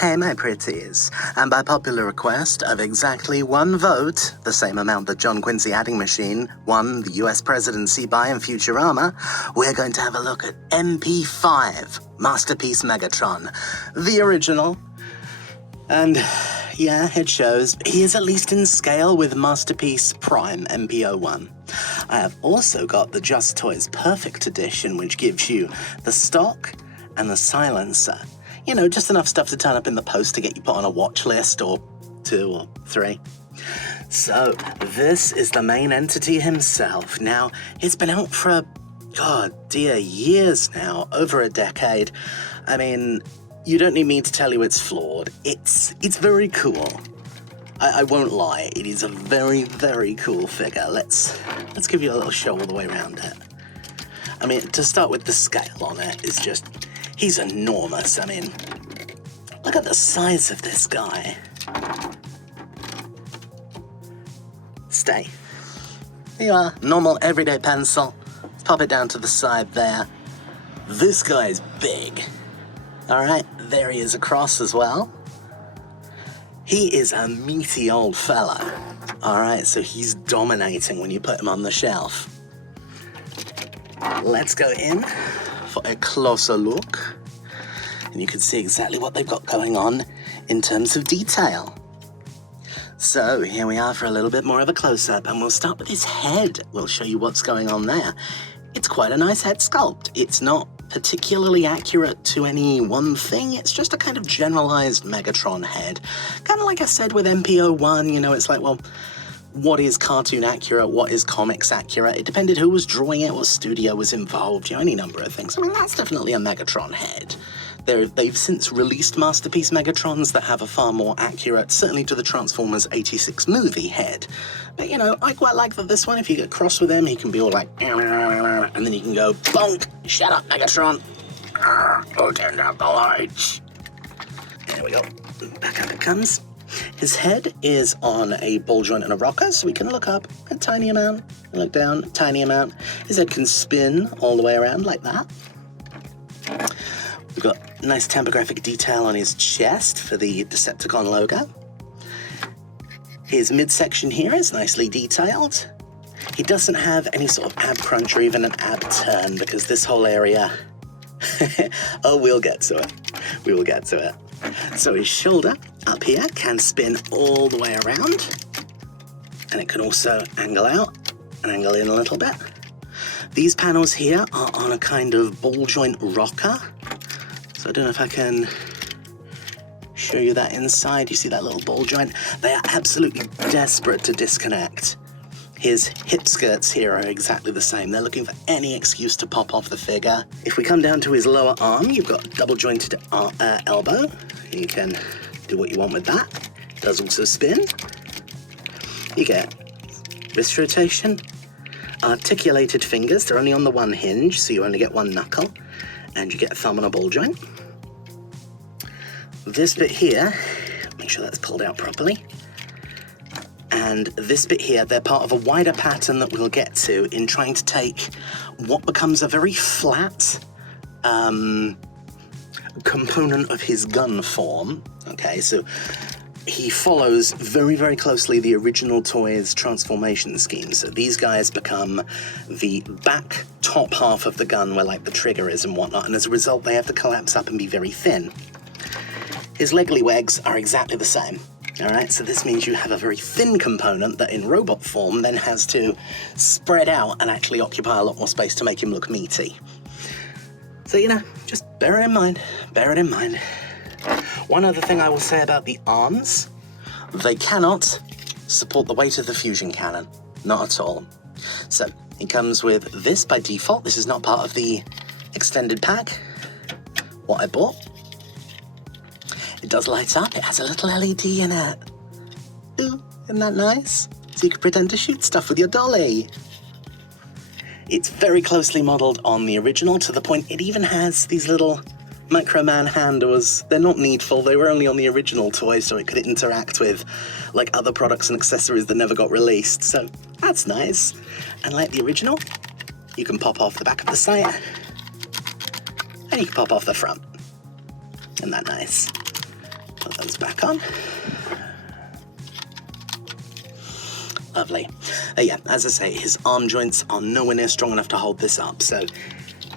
Hey, my pretties, and by popular request of exactly 1 vote, the same amount that John Quincy Adding Machine won the US presidency by in Futurama, we're going to have a look at MP-05, Masterpiece Megatron, the original. And yeah, it shows he is at least in scale with Masterpiece Prime MP-01. I have also got the Just Toys Perfect Edition, which gives you the stock and the silencer. You know, just enough stuff to turn up in the post to get you put on a watch list, or 2 or 3. So, this is the main entity himself. Now, it's been out for, God dear, years now, over a decade. I mean, you don't need me to tell you it's flawed. It's very cool. I won't lie, it is a very, very cool figure. Let's give you a little show all the way around it. I mean, to start with, the scale on it is just... he's enormous. I mean, look at the size of this guy. Stay. There you are, normal everyday pencil. Pop it down to the side there. This guy's big. All right, there he is across as well. He is a meaty old fella. All right, so he's dominating when you put him on the shelf. Let's go in for a closer look, and you can see exactly what they've got going on in terms of detail. So here we are for a little bit more of a close-up, and we'll start with his head. We'll show you what's going on there. It's quite a nice head sculpt. It's not particularly accurate to any one thing. It's just a kind of generalized Megatron head. Kind of like I said with MP-01, you know, it's like, well, what is cartoon accurate, what is comics accurate? It depended who was drawing it, what studio was involved, you know, any number of things. I mean, that's definitely a Megatron head. They've since released Masterpiece Megatrons that have a far more accurate, certainly to the Transformers 86 movie head. But, you know, I quite like that this one, if you get cross with him, he can be all like, and then you can go, bonk, shut up, Megatron. Go turn down the lights. There we go, back up it comes. His head is on a ball joint and a rocker, so we can look up a tiny amount, and look down a tiny amount. His head can spin all the way around like that. We've got nice tampographic detail on his chest for the Decepticon logo. His midsection here is nicely detailed. He doesn't have any sort of ab crunch or even an ab turn, because this whole area... oh, we'll get to it. We will get to it. So his shoulder up here can spin all the way around, and it can also angle out and angle in a little bit. These panels here are on a kind of ball joint rocker, so I don't know if I can show you that inside. You see that little ball joint? They are absolutely desperate to disconnect. His hip skirts here are exactly the same. They're looking for any excuse to pop off the figure. If we come down to his lower arm, you've got a double-jointed elbow. You can do what you want with that. It does also spin. You get wrist rotation, articulated fingers. They're only on the one hinge, so you only get one knuckle, and you get a thumb on a ball joint. This bit here, make sure that's pulled out properly. And this bit here, they're part of a wider pattern that we'll get to in trying to take what becomes a very flat component of his gun form. Okay, so he follows very, very closely the original toy's transformation scheme. So these guys become the back top half of the gun where like the trigger is and whatnot, and as a result they have to collapse up and be very thin. His leggy legs are exactly the same. All right, so this means you have a very thin component that in robot form then has to spread out and actually occupy a lot more space to make him look meaty. So, you know, just bear it in mind, bear it in mind. One other thing I will say about the arms, they cannot support the weight of the fusion cannon, not at all. So, it comes with this by default. This is not part of the extended pack, what I bought. It does light up, it has a little LED in it. Ooh, isn't that nice? So you can pretend to shoot stuff with your dolly. It's very closely modelled on the original, to the point it even has these little Microman handles. They're not needful, they were only on the original toy, so it could interact with like other products and accessories that never got released, so that's nice. And like the original, you can pop off the back of the sight, and you can pop off the front. Isn't that nice? put those back on. Lovely. Yeah, as I say, his arm joints are nowhere near strong enough to hold this up, so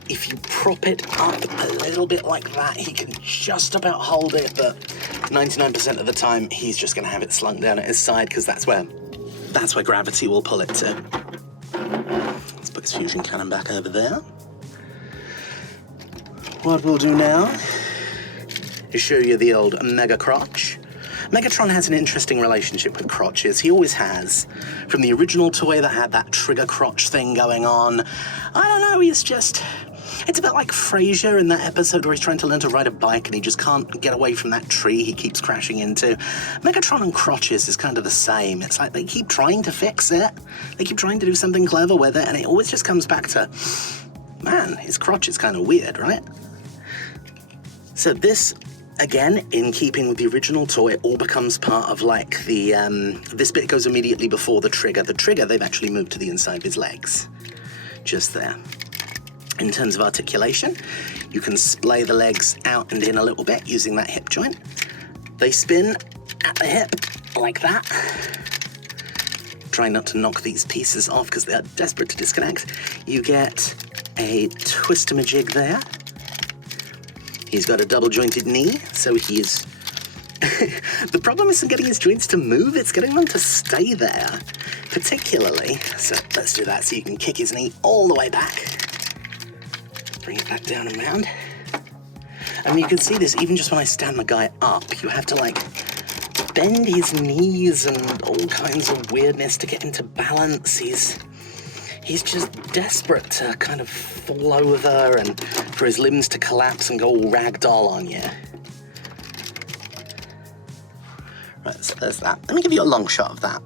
if you prop it up a little bit like that, he can just about hold it, but 99% of the time, he's just going to have it slunk down at his side, because that's where gravity will pull it to. Let's put his fusion cannon back over there. What we'll do now is show you the old Mega-crotch. Megatron has an interesting relationship with crotches. He always has. From the original toy that had that trigger crotch thing going on, I don't know, he's just... It's a bit like Frasier in that episode where he's trying to learn to ride a bike and he just can't get away from that tree he keeps crashing into. Megatron and crotches is kind of the same. It's like they keep trying to fix it. They keep trying to do something clever with it, and it always just comes back to, man, his crotch is kind of weird, right? So this... Again, in keeping with the original toy, it all becomes part of like the, this bit goes immediately before the trigger. The trigger, they've actually moved to the inside of his legs. Just there. In terms of articulation, you can splay the legs out and in a little bit using that hip joint. They spin at the hip like that. Try not to knock these pieces off because they are desperate to disconnect. You get a twist-a-majig there. He's got a double-jointed knee, so he's... The problem isn't getting his joints to move, it's getting them to stay there, particularly. So let's do that so you can kick his knee all the way back. Bring it back down and round. I mean, you can see this even just when I stand the guy up. You have to, like, bend his knees and all kinds of weirdness to get into balance. He's just desperate to kind of fall over and for his limbs to collapse and go all ragdoll on you. Right, so there's that. Let me give you a long shot of that.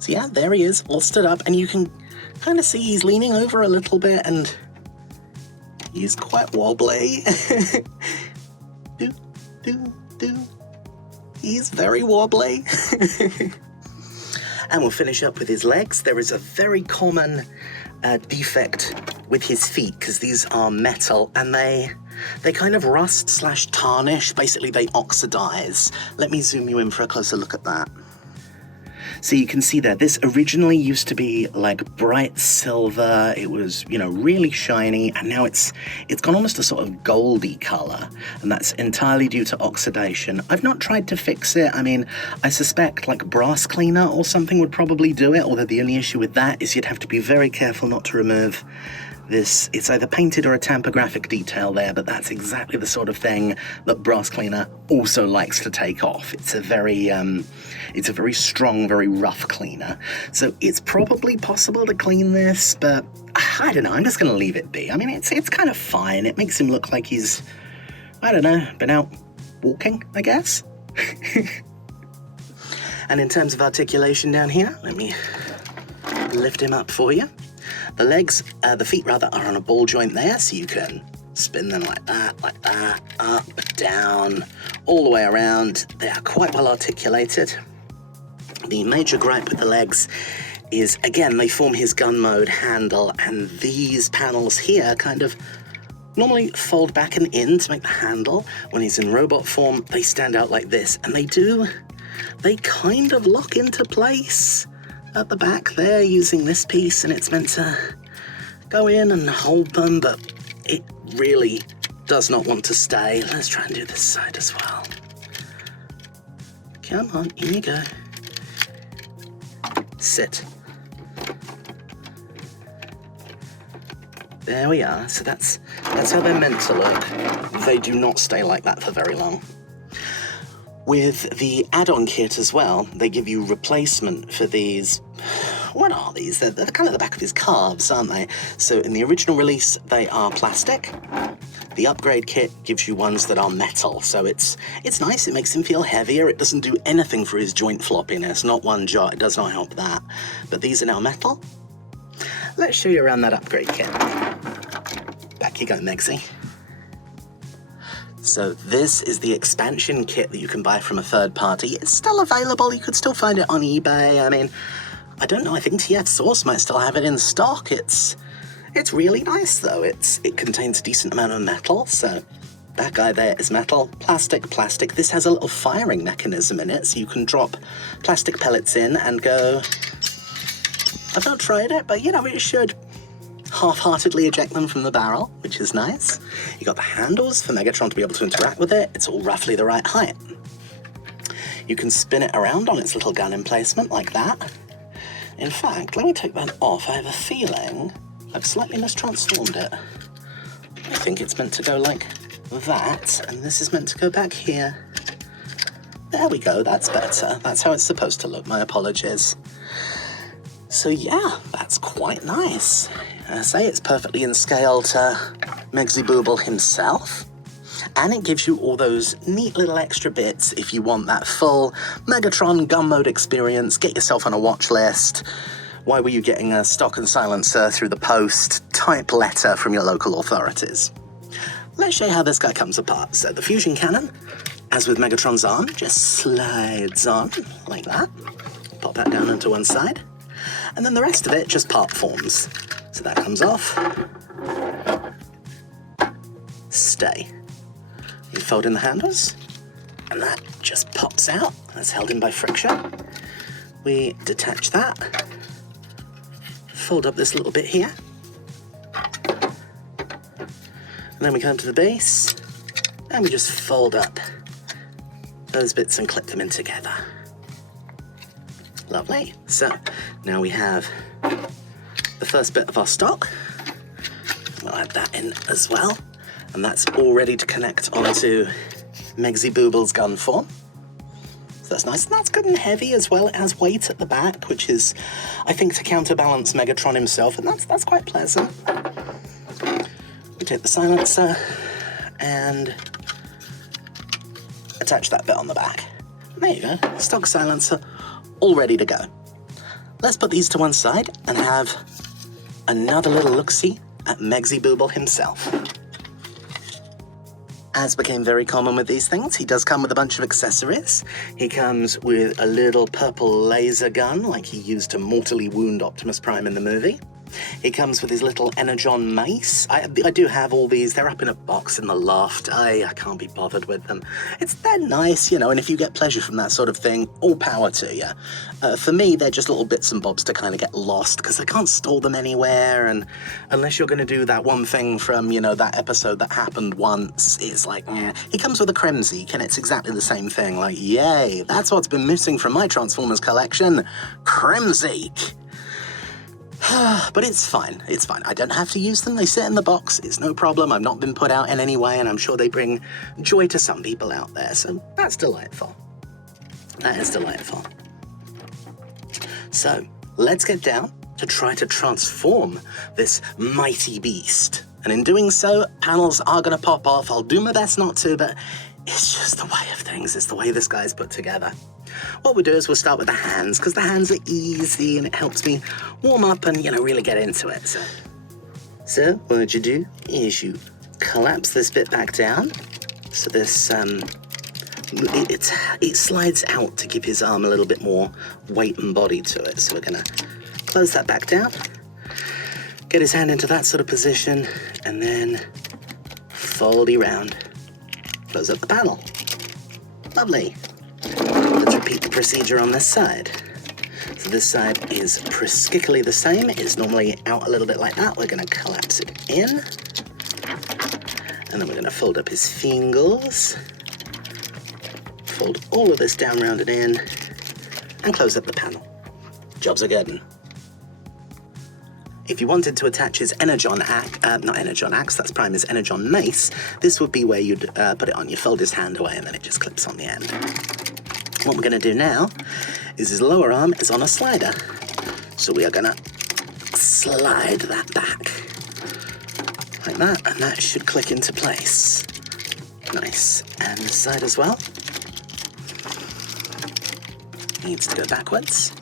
So yeah, there he is, all stood up, and you can kind of see he's leaning over a little bit, and he's quite wobbly. He's very wobbly. And we'll finish up with his legs. There is a very common defect with his feet, because these are metal, and they kind of rust/tarnish. Basically, they oxidize. Let me zoom you in for a closer look at that. So you can see there, this originally used to be like bright silver. It was, you know, really shiny, and now it's gone almost a sort of goldy color, and that's entirely due to oxidation. I've not tried to fix it. I mean, I suspect like brass cleaner or something would probably do it, although the only issue with that is you'd have to be very careful not to remove this. It's either painted or a tampographic detail there, but that's exactly the sort of thing that brass cleaner also likes to take off. It's a very strong, very rough cleaner. So it's probably possible to clean this, but I don't know, I'm just going to leave it be. I mean, it's kind of fine. It makes him look like he's, I don't know, been out walking, I guess. And in terms of articulation down here, let me lift him up for you. The legs, the feet rather, are on a ball joint there, so you can spin them like that, up, down, all the way around. They are quite well articulated. The major gripe with the legs is, again, they form his gun mode handle, and these panels here kind of normally fold back and in to make the handle. When he's in robot form, they stand out like this, and they kind of lock into place at the back there using this piece, and it's meant to go in and hold them, but it really does not want to stay. Let's try and do this side as well. Come on, in you go. Sit. There we are. So that's how they're meant to look. They do not stay like that for very long. With the add-on kit as well, they give you replacement for these. What are these? They're kind of the back of his calves, aren't they? So in the original release, they are plastic. The upgrade kit gives you ones that are metal, so it's nice. It makes him feel heavier. It doesn't do anything for his joint floppiness, not one jot. It does not help that. But these are now metal. Let's show you around that upgrade kit. Back you go, Megsy. So this is the expansion kit that you can buy from a third party. It's still available. You could still find it on eBay. I mean, I don't know. I think TF Source might still have it in stock. It's really nice though. It contains a decent amount of metal, so That guy there is metal, plastic, plastic. This has a little firing mechanism in it, so you can drop plastic pellets in and go... I've not tried it, but you know, it should half-heartedly eject them from the barrel, which is nice. You got the handles for Megatron to be able to interact with it. It's all roughly the right height. You can spin it around on its little gun emplacement like that. In fact, let me take that off. I have a feeling I've slightly mistransformed it. I think it's meant to go like that, and this is meant to go back here. There we go, that's better. That's how it's supposed to look, my apologies. So yeah, that's quite nice. I say it's perfectly in scale to Mega-wobbly himself. And it gives you all those neat little extra bits if you want that full Megatron gun mode experience. Get yourself on a watch list. Why were you getting a stock and silencer through the post type letter from your local authorities? Let's show you how this guy comes apart. So the fusion cannon, as with Megatron's arm, just slides on like that. Pop that down onto one side. And then the rest of it just part forms. So that comes off. Stay. You fold in the handles, and that just pops out. That's held in by friction. We detach that. Fold up this little bit here. And then we come to the base, and we just fold up those bits and clip them in together. Lovely. So now we have the first bit of our stock. We'll add that in as well. And that's all ready to connect onto Mega-wobbly's gun form. So that's nice. And that's good and heavy as well. It has weight at the back, which is, I think, to counterbalance Megatron himself. And that's quite pleasant. We take the silencer and attach that bit on the back. And there you go. Stock silencer, all ready to go. Let's put these to one side and have another little look-see at Mega-wobbly himself. As became very common with these things, he does come with a bunch of accessories. He comes with a little purple laser gun, like he used to mortally wound Optimus Prime in the movie. He comes with his little energon mace. I do have all these. They're up in a box in the loft. I can't be bothered with them. They're nice, you know, and if you get pleasure from that sort of thing, all power to you. For me, they're just little bits and bobs to kind of get lost, because I can't store them anywhere, and unless you're going to do that one thing from, you know, that episode that happened once, it's like, eh. He comes with a Kremzik, and it's exactly the same thing. Like, yay, that's what's been missing from my Transformers collection. Kremzik. But it's fine, it's fine. I don't have to use them, they sit in the box, it's no problem. I've not been put out in any way, and I'm sure they bring joy to some people out there, so that's delightful. That is delightful. So, let's get down to try to transform this mighty beast. And in doing so, panels are gonna pop off. I'll do my best not to, but it's just the way of things, it's the way this guy's put together. What we'll do is we'll start with the hands, because the hands are easy and it helps me warm up and, you know, really get into it. So what you do is you collapse this bit back down. So this, it slides out to give his arm a little bit more weight and body to it. So we're gonna close that back down, get his hand into that sort of position, and then fold around, close up the panel. Lovely. Let's repeat the procedure on this side. So this side is practically the same. It's normally out a little bit like that. We're going to collapse it in. And then we're going to fold up his fingers. Fold all of this down, round and in. And close up the panel. Jobs are good. If you wanted to attach his energon axe, not energon axe, that's Prime's energon mace, this would be where you'd put it on. You fold his hand away and then it just clips on the end. What we're going to do now is his lower arm is on a slider. So we are going to slide that back like that, and that should click into place. Nice. And this side as well. Needs to go backwards.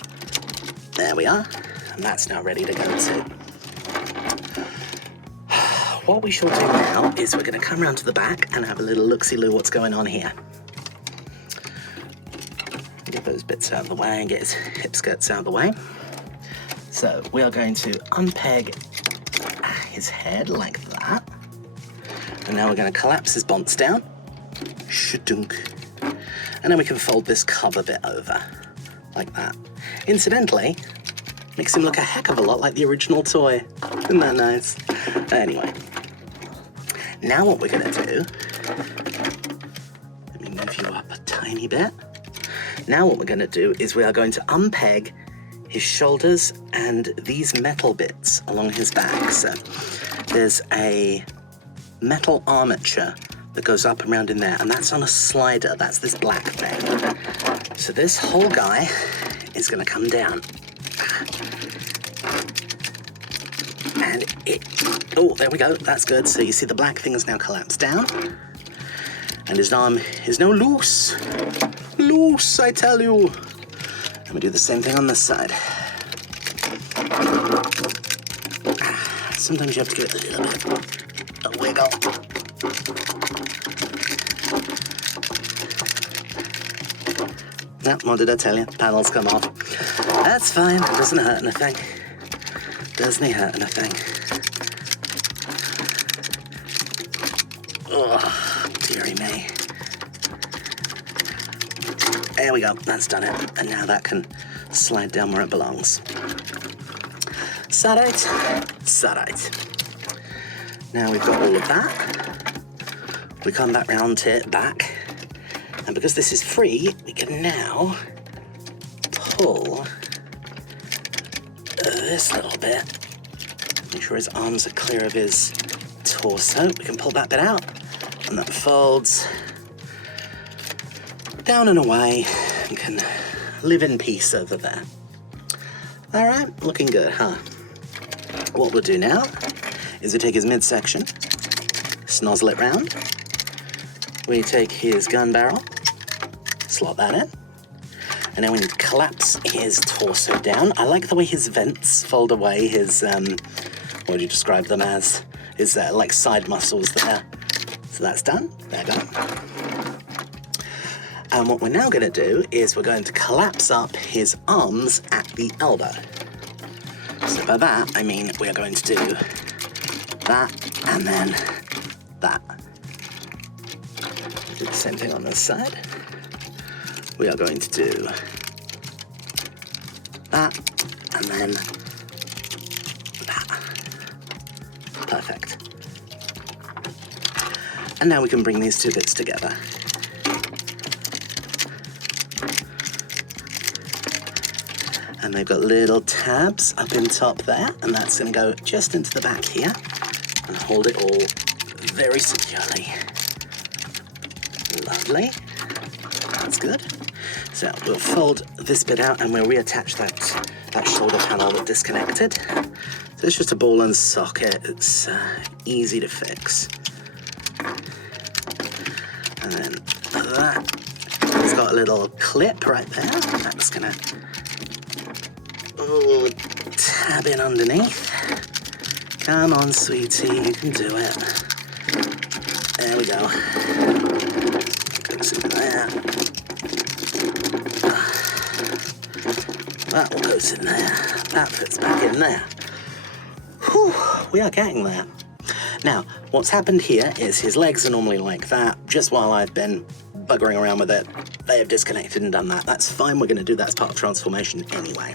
There we are. And that's now ready to go too. What we shall do now is we're going to come around to the back and have a little look-see-loo what's going on here. Get those bits out of the way and get his hip skirts out of the way. So we are going to unpeg his head like that. And now we're going to collapse his bonce down. Shadunk. And then we can fold this cover bit over, like that. Incidentally, makes him look a heck of a lot like the original toy. Isn't that nice? Anyway, now what we're going to do, let me move you up a tiny bit. Now what we're going to do is we are going to unpeg his shoulders and these metal bits along his back. So there's a metal armature that goes up and around in there, and that's on a slider. That's this black thing. So this whole guy is going to come down. And oh, there we go, that's good. So you see the black thing has now collapsed down, and his arm is now loose. Loose, I tell you. And we do the same thing on this side. Sometimes you have to give it a little bit of wiggle. No, what did I tell you? Panels come off. That's fine, it doesn't hurt anything. Doesn't hurt anything. Oh, dearie me. There we go, that's done it. And now that can slide down where it belongs. Side out. Now we've got all of that. We come back round to it back. And because this is free, we can now pull this little bit. Make sure his arms are clear of his torso. We can pull that bit out, and that folds down and away and can live in peace over there. All right, looking good, huh? What we'll do now is we take his midsection, snozzle it round. We take his gun barrel, slot that in, and then we need to collapse his torso down. I like the way his vents fold away, his, what would you describe them as? His, like, side muscles there. So that's done. There you go. And what we're now going to do is we're going to collapse up his arms at the elbow. So by that, I mean we are going to do that and then that. Do the same thing on this side. We are going to do that and then that. Perfect. And now we can bring these two bits together. And they've got little tabs up in top there, and that's going to go just into the back here and hold it all very securely. Lovely. That's good. So we'll fold this bit out and we'll reattach that shoulder panel that disconnected. So it's just a ball and socket. It's easy to fix. And then that has got a little clip right there. That's going to tab in underneath. Come on, sweetie, you can do it. There we go. Goes in there. That one goes in there. That fits back in there. Whew, we are getting there. Now, what's happened here is his legs are normally like that. Just while I've been buggering around with it, they have disconnected and done that. That's fine, we're going to do that as part of transformation anyway.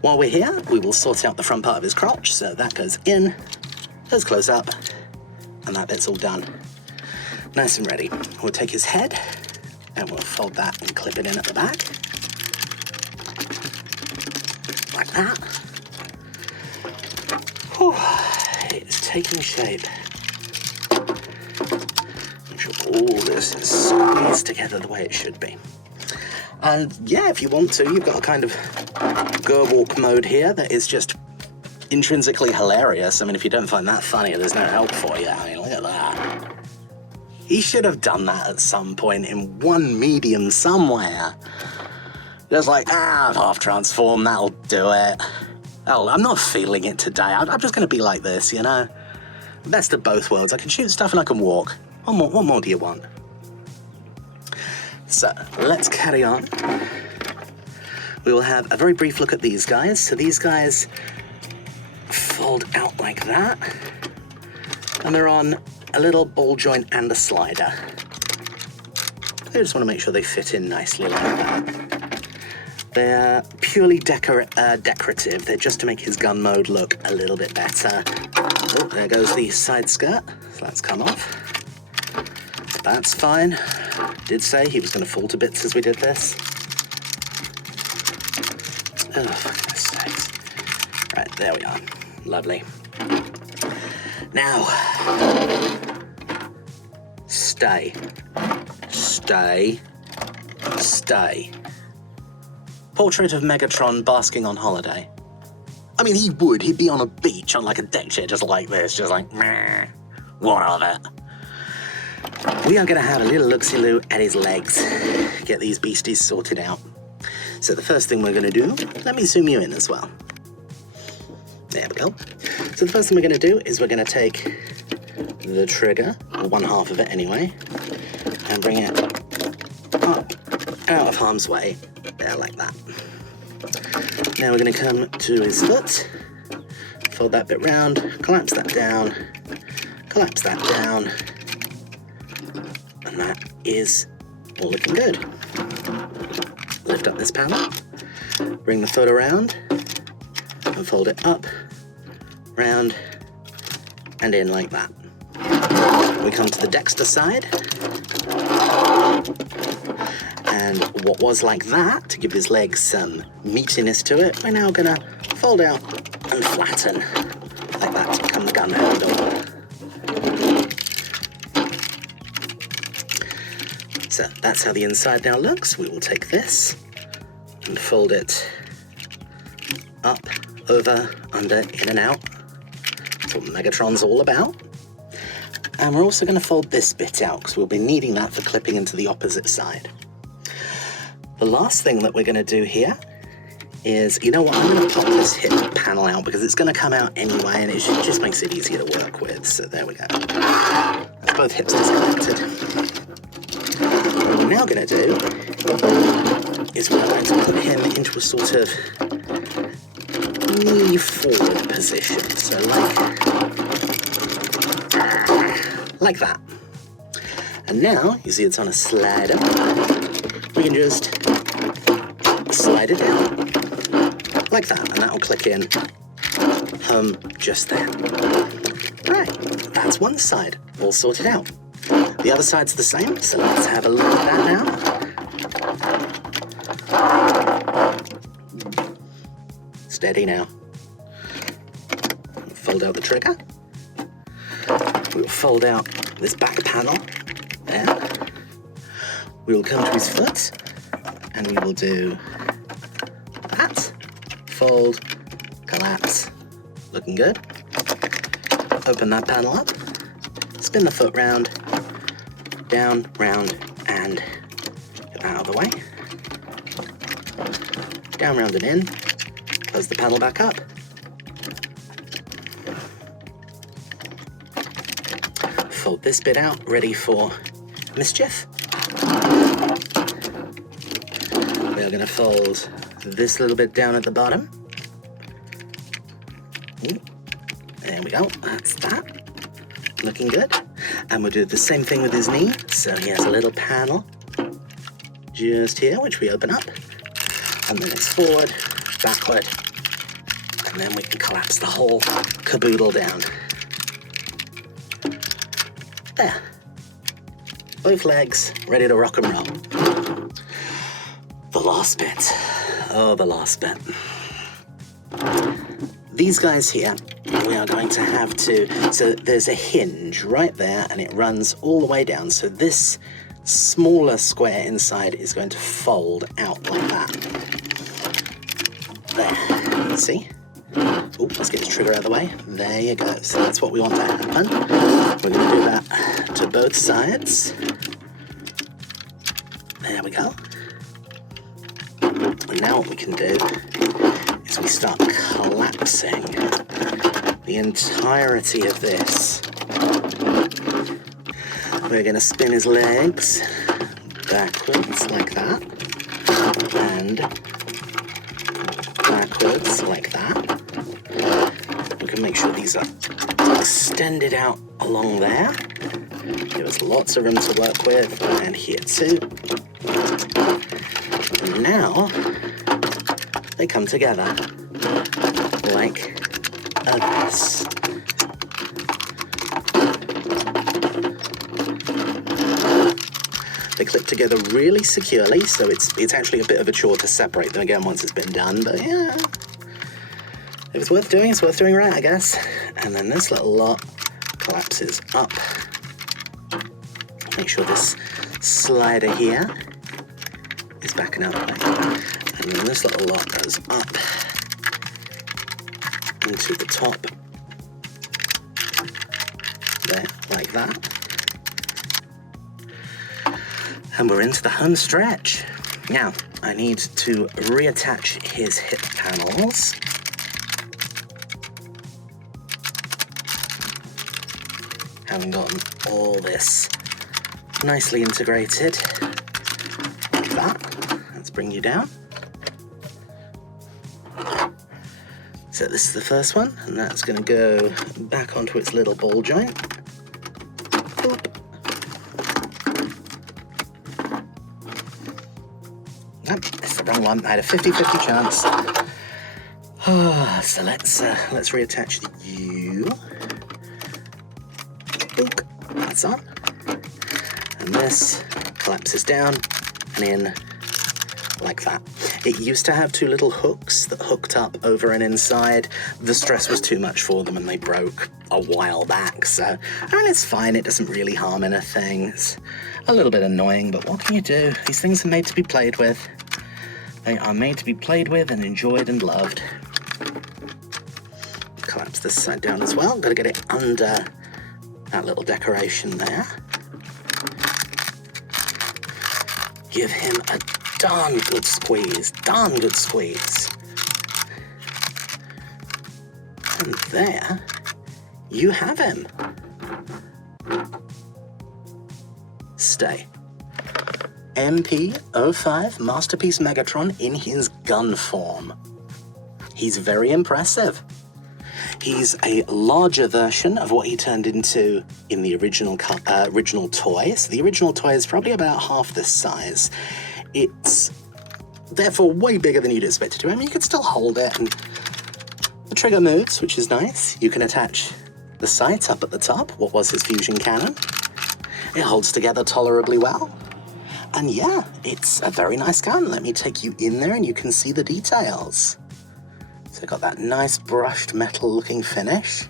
While we're here, we will sort out the front part of his crotch, so that goes in, goes close up, and that bit's all done. Nice and ready. We'll take his head, and we'll fold that and clip it in at the back. Like that. Whew, it's taking shape. Make sure all this is squeezed together the way it should be. And yeah, if you want to, you've got a kind of Gerwalk mode here that is just intrinsically hilarious. I mean, if you don't find that funny, there's no help for you. I mean, look at that. He should have done that at some point in one medium somewhere. Just like, half transform, that'll do it. Oh, I'm not feeling it today. I'm just going to be like this, you know? Best of both worlds. I can shoot stuff and I can walk. What more do you want? So, let's carry on. We will have a very brief look at these guys. So these guys fold out like that. And they're on a little ball joint and a slider. I just want to make sure they fit in nicely like that. They're purely decorative. They're just to make his gun mode look a little bit better. Oh, there goes the side skirt. So that's come off. That's fine. Did say he was going to fall to bits as we did this. Oh, for goodness sakes. Right, there we are. Lovely. Now, stay. Stay. Stay. Portrait of Megatron basking on holiday. I mean, he would. He'd be on a beach on like a deck chair just like this, just like, meh, what of it? We are going to have a little look-see-loo at his legs, get these beasties sorted out. So the first thing we're going to do, let me zoom you in as well. There we go. So the first thing we're going to do is we're going to take the trigger, or one half of it anyway, and bring it up out of harm's way, there like that. Now we're going to come to his foot, fold that bit round, collapse that down, collapse that down, and that is all looking good. Lift up this panel, bring the foot around, and fold it up, round, and in like that. We come to the Dexter side, and what was like that, to give his legs some meatiness to it, we're now gonna fold out and flatten, like that to become the gun handle. So that's how the inside now looks. We will take this and fold it up, over, under, in and out. That's what Megatron's all about. And we're also going to fold this bit out because we'll be needing that for clipping into the opposite side. The last thing that we're going to do here is, you know what, I'm going to pop this hip panel out because it's going to come out anyway and it just makes it easier to work with. So there we go. That's both hips disconnected. What we're now going to do is we're going to put him into a sort of knee forward position. So like that. And now, you see it's on a slider. We can just slide it down like that, and that will click in just there. Right, that's one side, all sorted out. The other side's the same, so let's have a look at that now. Steady now. Fold out the trigger. We'll fold out this back panel there. We will come to his foot, and we will do that. Fold, collapse, looking good. Open that panel up, spin the foot round, down, round, and get that out of the way. Down, round, and in. Close the panel back up. Fold this bit out, ready for mischief. We're going to fold this little bit down at the bottom. There we go, that's that. Looking good. And we'll do the same thing with his knee. So he has a little panel just here, which we open up. And then it's forward, backward, and then we can collapse the whole caboodle down. There. Both legs ready to rock and roll. The last bit. Oh, the last bit. These guys here, we are going to have to, so there's a hinge right there and it runs all the way down. So this smaller square inside is going to fold out like that. There, see? Oh, let's get the trigger out of the way. There you go. So that's what we want to happen. We're going to do that to both sides. There we go. And now what we can do is we start collapsing the entirety of this. We're going to spin his legs backwards like that, and backwards like that. We're can make sure these are extended out along there. Give us lots of room to work with, and here too. And now they come together like this. They clip together really securely, so it's actually a bit of a chore to separate them again once it's been done, but yeah. If it's worth doing right, I guess. And then this little lot collapses up. Make sure this slider here is backing up. And then this little lot goes up into the top. There, like that. And we're into the home stretch. Now, I need to reattach his hip panels. Having gotten all this nicely integrated, like that. Let's bring you down. So this is the first one, and that's going to go back onto its little ball joint. Boop. Nope, it's the wrong one. I had a 50-50 chance. So let's reattach the U. Boop. That's on. And this collapses down and in like that. It used to have two little hooks that hooked up over and inside. The stress was too much for them and they broke a while back. So, I mean, it's fine. It doesn't really harm anything. It's a little bit annoying, but what can you do? These things are made to be played with. They are made to be played with and enjoyed and loved. Collapse this side down as well. Gotta get it under that little decoration there. Give him a darn good squeeze. Darn good squeeze. And there you have him. Stay. MP-05 Masterpiece Megatron in his gun form. He's very impressive. He's a larger version of what he turned into in the original toy. So the original toy is probably about half this size. It's therefore way bigger than you'd expect it to. I mean, you could still hold it, and the trigger moves, which is nice. You can attach the sight up at the top, what was his fusion cannon. It holds together tolerably well. And yeah, it's a very nice gun. Let me take you in there and you can see the details. So got that nice brushed metal looking finish.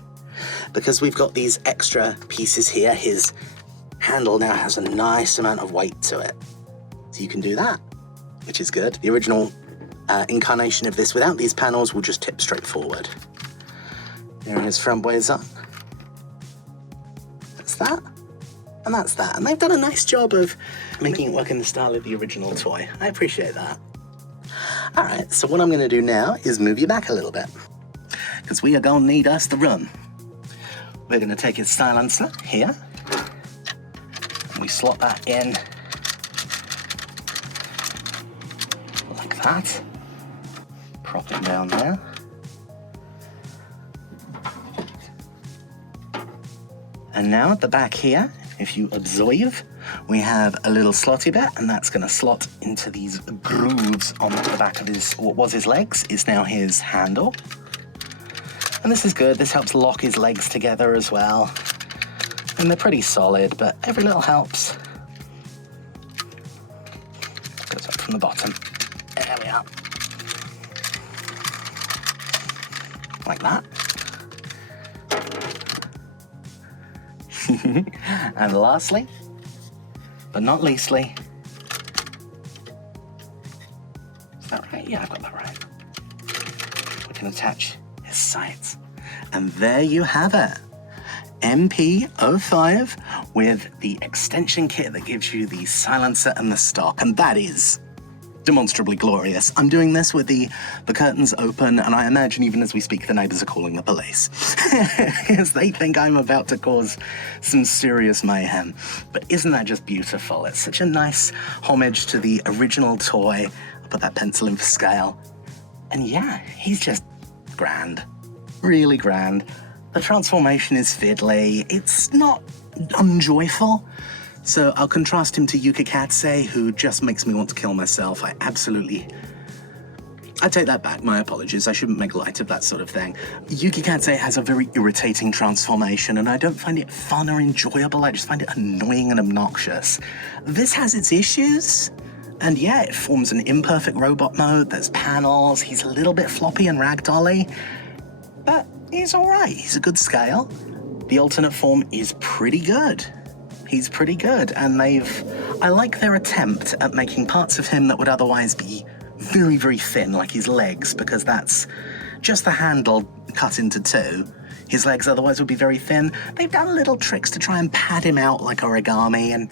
Because we've got these extra pieces here, his handle now has a nice amount of weight to it. So you can do that, which is good. The original incarnation of this without these panels will just tip straight forward. There his front ways on. That's that. And that's that. And they've done a nice job of making it work in the style of the original toy. I appreciate that. All right, so what I'm going to do now is move you back a little bit, because we are going to need us the room. We're going to take his silencer here, and we slot that in like that. Prop it down there. And now at the back here, if you observe, we have a little slotty bit, and that's going to slot into these grooves on the back of his, what was his legs, is now his handle. And this is good. This helps lock his legs together as well. And they're pretty solid, but every little helps. Goes up from the bottom. There we are. Like that. And lastly, but not leastly, is that right? Yeah, I've got that right. We can attach his sights. And there you have it. MP-05 with the extension kit that gives you the silencer and the stock. And that is demonstrably glorious. I'm doing this with the curtains open, and I imagine even as we speak, the neighbors are calling the police. Because they think I'm about to cause some serious mayhem. But isn't that just beautiful? It's such a nice homage to the original toy. I'll put that pencil in for scale. And yeah, he's just grand. really grand. The transformation is fiddly. It's not unjoyful. So I'll contrast him to Yukikatse, who just makes me want to kill myself. I take that back, my apologies. I shouldn't make light of that sort of thing. Yukikatse has a very irritating transformation, and I don't find it fun or enjoyable. I just find it annoying and obnoxious. This has its issues, and yeah, it forms an imperfect robot mode. There's panels. He's a little bit floppy and ragdolly, but he's all right. He's a good scale. The alternate form is pretty good. He's pretty good, and I like their attempt at making parts of him that would otherwise be very, very thin, like his legs, because that's just the handle cut into two. His legs otherwise would be very thin. They've done little tricks to try and pad him out like origami, and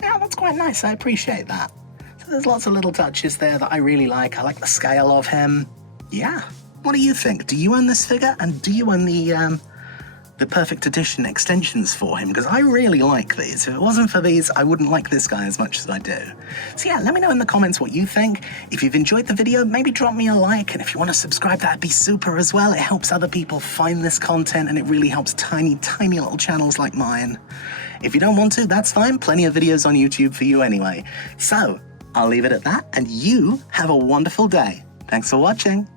yeah, that's quite nice. I appreciate that. So there's lots of little touches there that I really like. I like the scale of him. Yeah. What do you think? Do you own this figure? And do you own the Perfect Edition extensions for him? Because I really like these. If it wasn't for these, I wouldn't like this guy as much as I do. So yeah, let me know in the comments what you think. If you've enjoyed the video, maybe drop me a like, and if you want to subscribe, that'd be super as well. It helps other people find this content, and it really helps tiny, tiny little channels like mine. If you don't want to, that's fine. Plenty of videos on YouTube for you anyway. So I'll leave it at that, and you have a wonderful day. Thanks for watching.